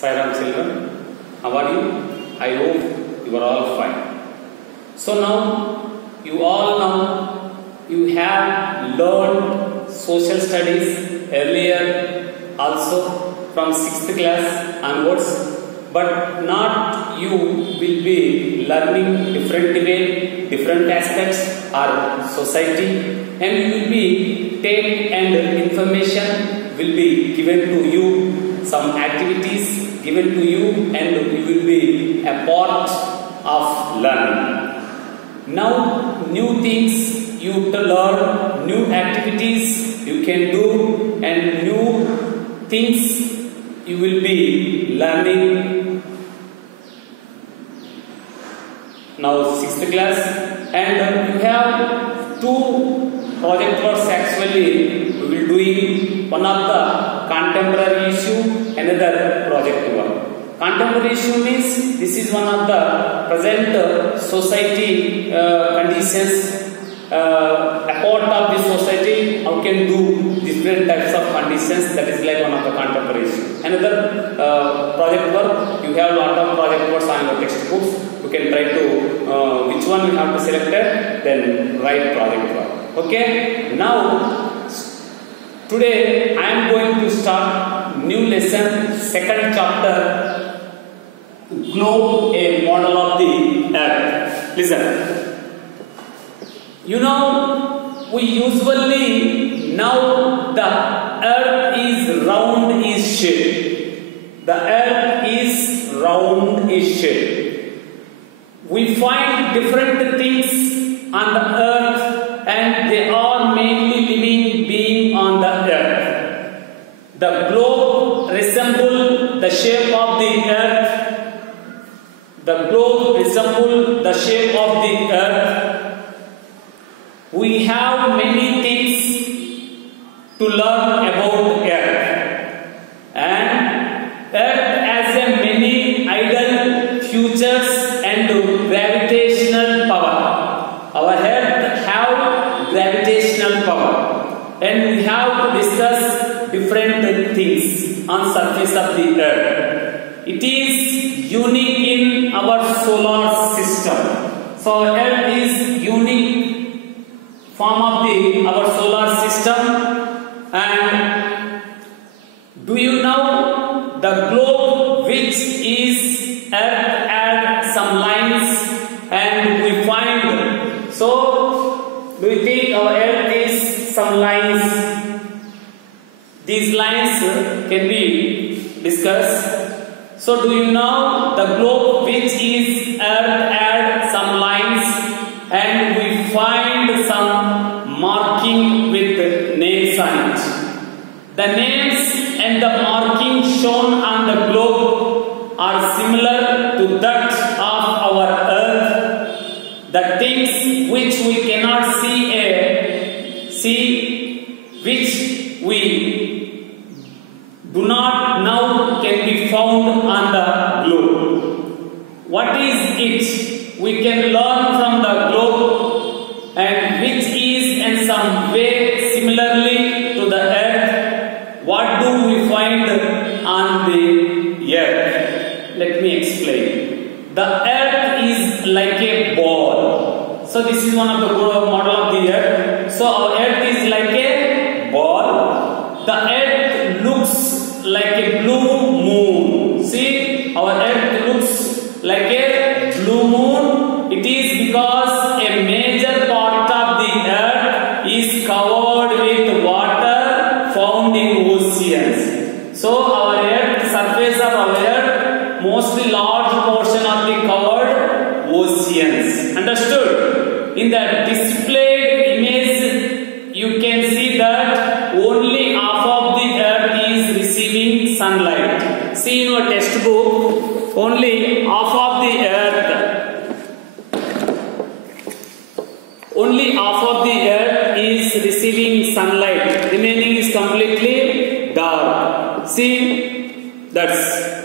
Sairam children, how are you? I hope you are all fine. So now, you all know you have learned social studies earlier also from 6th class onwards, but not you will be learning different way, different aspects or society, and you will be take and information will be given to you, some activities given to you, and you will be a part of learning. Now new things you to learn, new activities you can do, and new things you will be learning now 6th class, and you have two project works actually we will doing. One of the contemporary issue, another project work. Contemporary issue means this is one of the present society conditions, a part of the society how can do different types of conditions, that is like one of the contemporary issue. Another project work, you have a lot of project works on your textbooks, you can try to which one you have to select it, then write project work. Okay, now today I am going to start new lesson, second chapter, globe, a model of the earth. Listen, you know we usually know the earth is round is shape. The earth is round is shape. We find different things on the earth, and they are mainly living being on the earth. The globe resembles the shape of the earth. The globe resembles the shape of the earth. We have many things to learn about earth, and earth has a many ideal futures and gravitational power. Our earth have gravitational power, and we have to discuss different things on surface of the earth. It is unique in our solar system. So earth is unique form of our solar system. And do you know the globe which is earth had some lines, and we find, so do you think our earth is some lines? These lines can be discussed. So do you know the globe which is earth had some lines, and we find some marking with names on it. The names and the marking shown on the globe are similar to that of our earth. The things which we cannot see, which we do not know can be found on the globe. What is it? We can learn from the globe, and which is in some way similarly to the earth. What do we find on the earth? Let me explain. The earth is like a ball. So this is one of the model of the earth. So our earth is like a ball. The earth looks like a blue moon. See, our earth looks like a blue moon. It is because a major part of the earth is covered with water found in oceans. So our earth, surface of our earth, mostly large portion of the covered oceans. Understood? In the displayed image, you can see that only half of the earth is receiving sunlight. See in your textbook, only half of the earth, only half of the earth is receiving sunlight. Remaining is completely dark. See, that's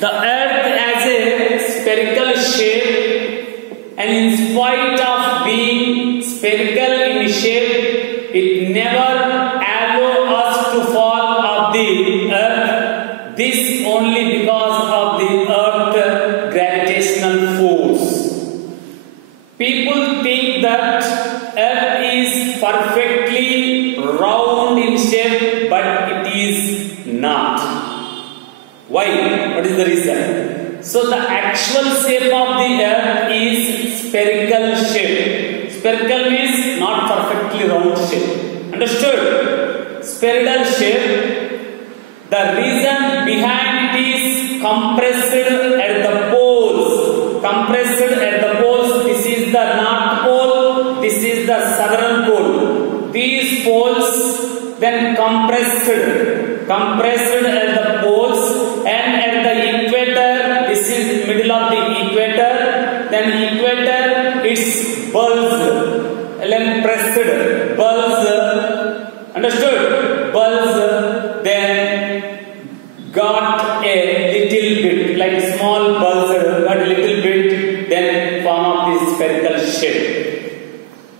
the earth has a spherical shape, and in spite of being spherical in shape, it never allows us to fall off the earth. This Why? What is the reason? So the actual shape of the earth is spherical shape. Spherical means not perfectly round shape. Understood? Spherical shape. The reason behind it is compressed at the poles. Compressed at the poles. This is the North Pole. This is the Southern Pole. These poles then compressed at the poles, and at the equator, this is middle of the equator. Then equator, it's bulge, then pressed bulge. Understood? Bulge then got a little bit, like small bulge, got a little bit, then form of this spherical shape.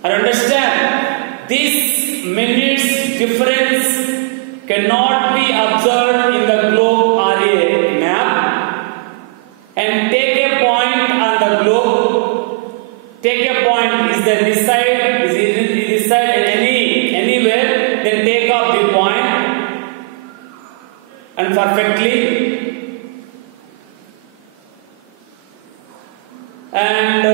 I understand? This minutes difference cannot be observed in the globe or a map. And take a point on the globe. Take a point. Is there this side? Is this side anywhere? Then take off the point and perfectly. And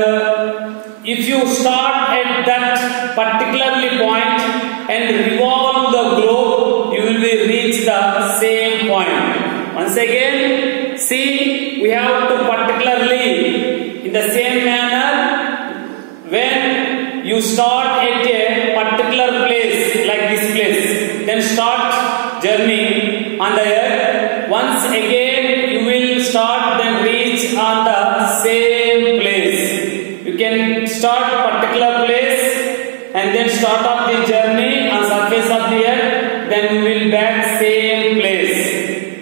if you start at that particularly point and revolve the globe, you will reach the same point. Once again, see, we have to particularly in the same manner, when you start at a particular place like this place, then start journey on the earth. Once again, you will start then reach on the same place. You can start particular place and then start off the journey on surface of the earth, then you will back same place.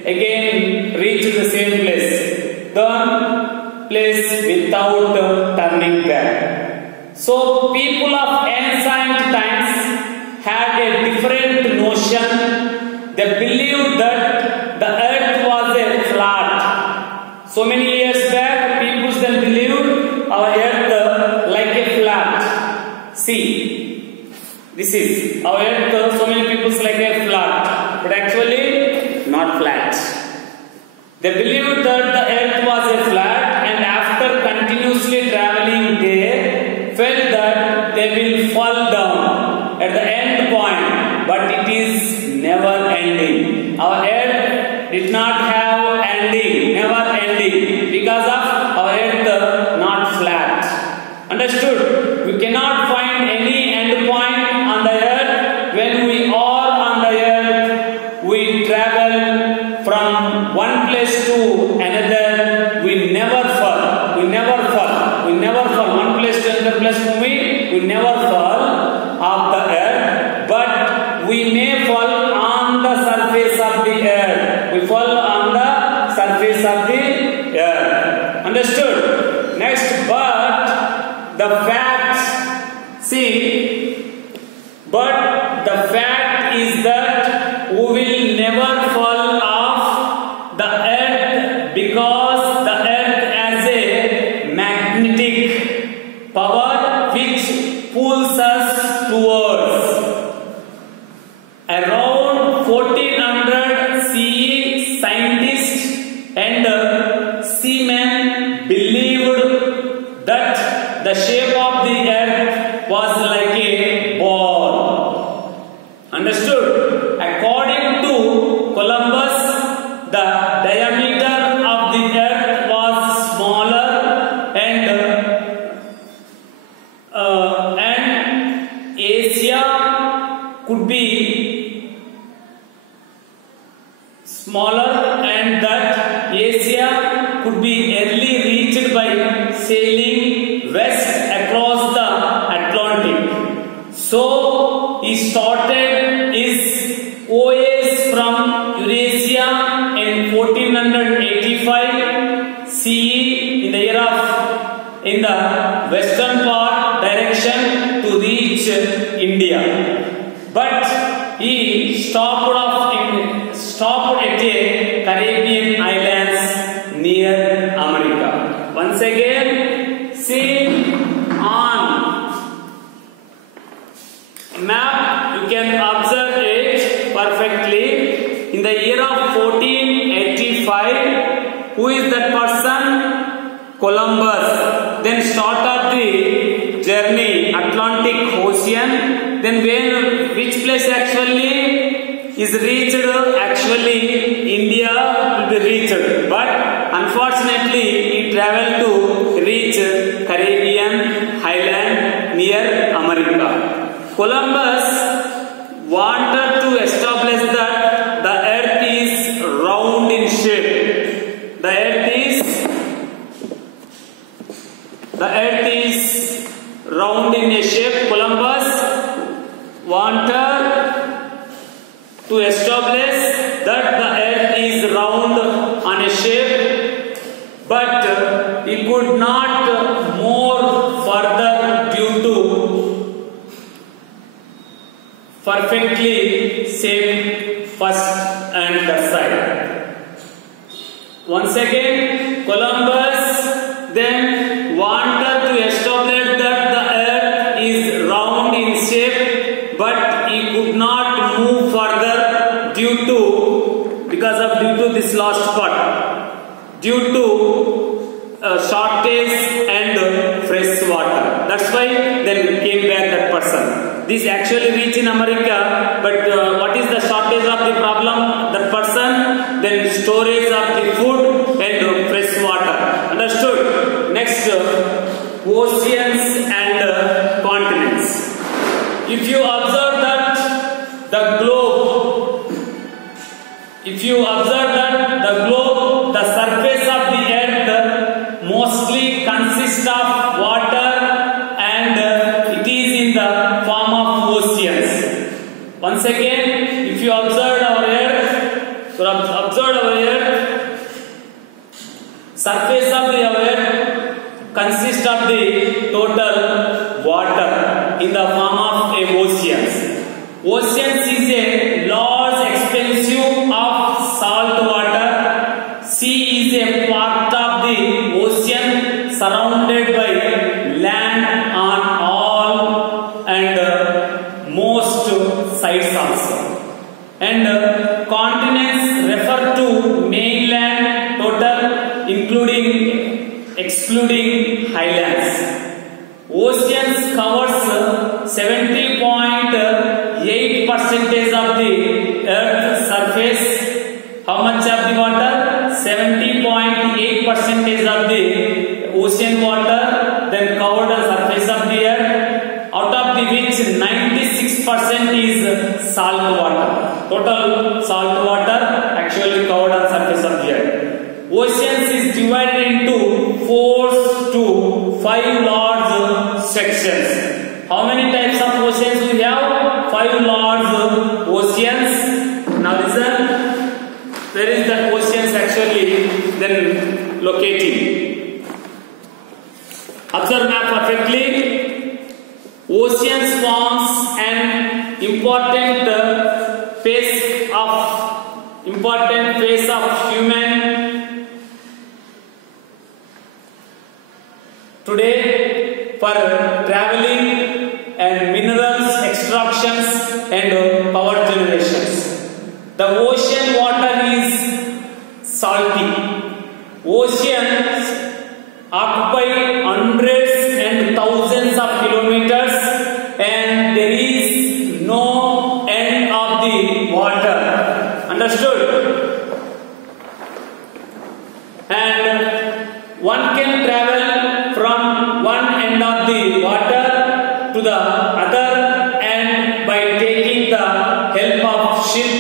Again reach the same place. Then place without turning back. So people of ancient times had a different notion. They believed that the earth was a flat. So many years back, people then believed our earth like a flat. See, this is our earth. So many people like a flat, but actually not flat. They believed that the earth was a flat, and after continuously traveling there, felt that they will fall down at the end point, but it is never ending. Our earth did not have ending, never ending, because of our earth not flat. Understood? We cannot find any end point on the earth. When we are on the earth, we travel from one place to another. We never fall. We never fall. We never fall. One place to another place we never fall off the earth, but we may fall on the surface of the earth. We fall on the surface of the earth. Understood? Next, but the fact, see, but the fact is that we will never fall off the earth, because the earth has a magnetic power which pulls us towards. Around 1400 CE, scientists and seamen believed that the shape of the earth was like a ball. Understood? According to Columbus, the diameter of the earth was smaller, and Asia could be smaller, and that Asia could be early reached by sailing west across the Atlantic. So he started his voyage from Eurasia in 1485 CE in the western part direction to reach India. But he stopped at a Caribbean islands near America. Once again, see on map you can observe it perfectly. In the year of 1485, Who is that person? Columbus. Then started the journey Atlantic Ocean. Then which place actually is reached? Actually India will be reached, but unfortunately he traveled to reach Caribbean island near America. Columbus wanted to establish that the earth is round in shape. The earth is round in a shape. Columbus wanted to establish that the earth is round on a shape, but he could not move further due to perfectly shaped first and the side. Once again, Columbus then wanted to establish that the earth is round in shape, but he could not move further due to this last part, due to shortage and fresh water. That's why then came back that person. This actually reached in America, but what is the shortage of the problem? That person, then storage of the food and fresh water. Understood? Next, oceans and continents. If you observe that the globe, the surface of the earth mostly consists of water, and it is in the form of oceans. Once again, if you observe our earth, surface of the earth consists of the total water in the form of oceans. Oceans is a large expanse of salt water. Sea is a part of the ocean surrounded by land on all and most sides also. And continents refer to mainland total, excluding highlands. Oceans covers 70.8% of the earth's surface. How much of the water? 70.8% of the ocean water then covered the surface of the earth, out of the which 96% is salt water. Total salt water actually covered on surface of the earth. Oceans is divided into 4 to 5 large sections. How many types of oceans we have? 5 large oceans. Now listen, where is that oceans actually then locating? Observe map perfectly. Oceans forms an important phase of human today for traveling and minerals extractions and power generations. The ocean water is salty. Oceans occupy hundreds and thousands of kilometers, and there is no end of the water. Understood? And one can travel from one end of the water to the other end by taking the help of ship,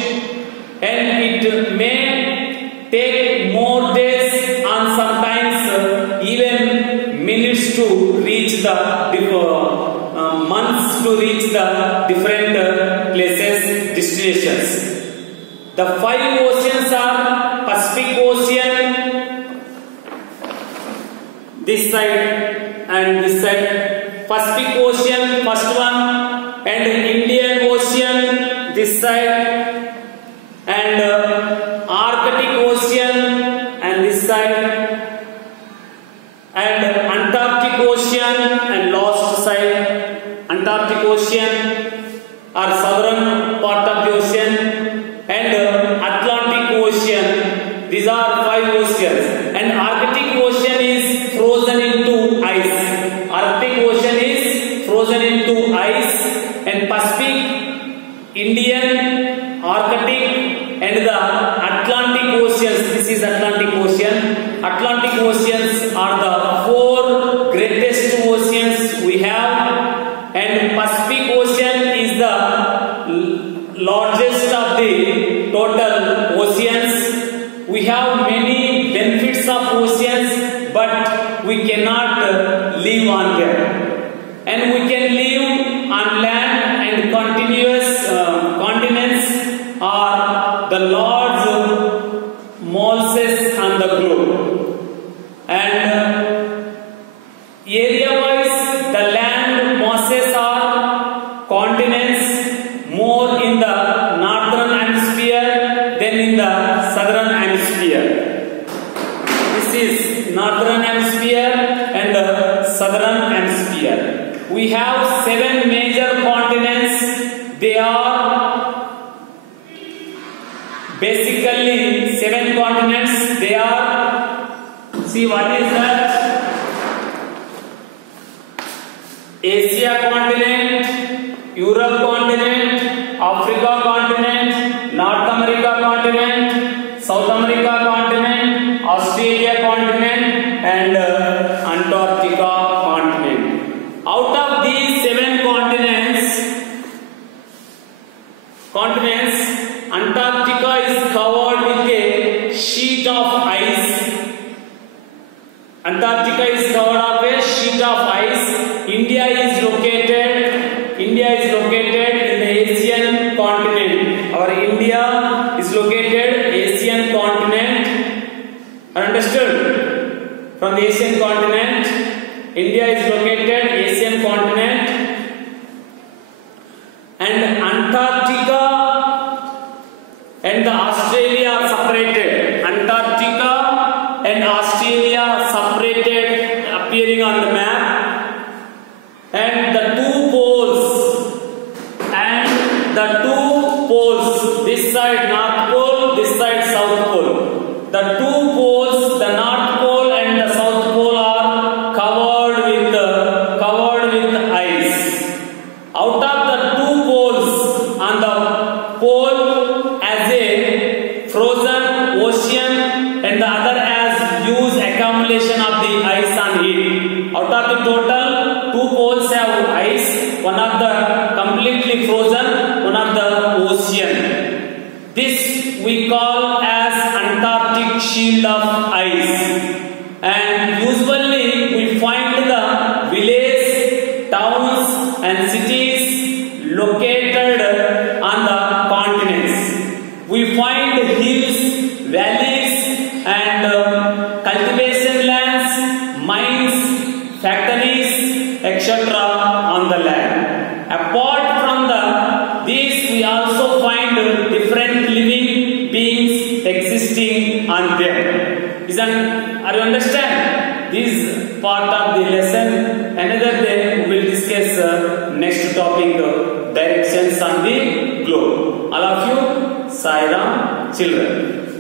and it may take more days and sometimes even minutes to reach the months to reach the different places, destinations. The 5 oceans are Pacific Ocean, this side and this side. Pacific Ocean, first one, and Indian Ocean, this side, and Arctic Ocean, and this side, and Antarctic Ocean, and last side. Antarctic Ocean or southern part of the ocean, and Atlantic Ocean. These are 5 oceans. and the Atlantic Oceans. This is Atlantic Ocean. Atlantic Oceans are the four greatest oceans we have, and Pacific Ocean is the largest of the total oceans. We have many benefits of oceans, but we cannot live on them, and we can live on land, and continuous continents are the large masses on the globe. And area-wise, the land masses are continents more in the northern hemisphere than in the southern hemisphere. This is northern hemisphere and the southern hemisphere. We have 7 major continents. They are basically 7 continents. They are, see what is that? Asia continent, Europe continent, Africa continent, North America continent, South America continent, Australia continent, and Antarctica continent. Out of these 7 continents, Antarctica is covered with a sheet of ice. Antarctica is covered up a sheet of ice. India is located in the Asian continent. Our India is located Asian continent. Understood? From the Asian continent, India is located Asian continent, and Antarctica and the Australia are separated. Antarctica and Australia are separated, appearing on the map, and the two poles, this side North Pole, this side South Pole. The two poles, the North Pole and the South Pole, are covered with ice. Out of the two poles, on the pole as a frozen ocean and the other as huge accumulation of the ice and heat. Out of the total, two poles have ice, one of the completely frozen, one of the ocean. This we call as Antarctic shield of ice, and usually we find the villages, towns and cities located on the continents. We find hills, valleys and cultivation lands, mines, factories, etc. on the land. Apart from these, we also find different living beings existing on them. Are you understand? This part of the lesson. Another day we will discuss next topic, directions on the globe. All of you, Sai Ram children.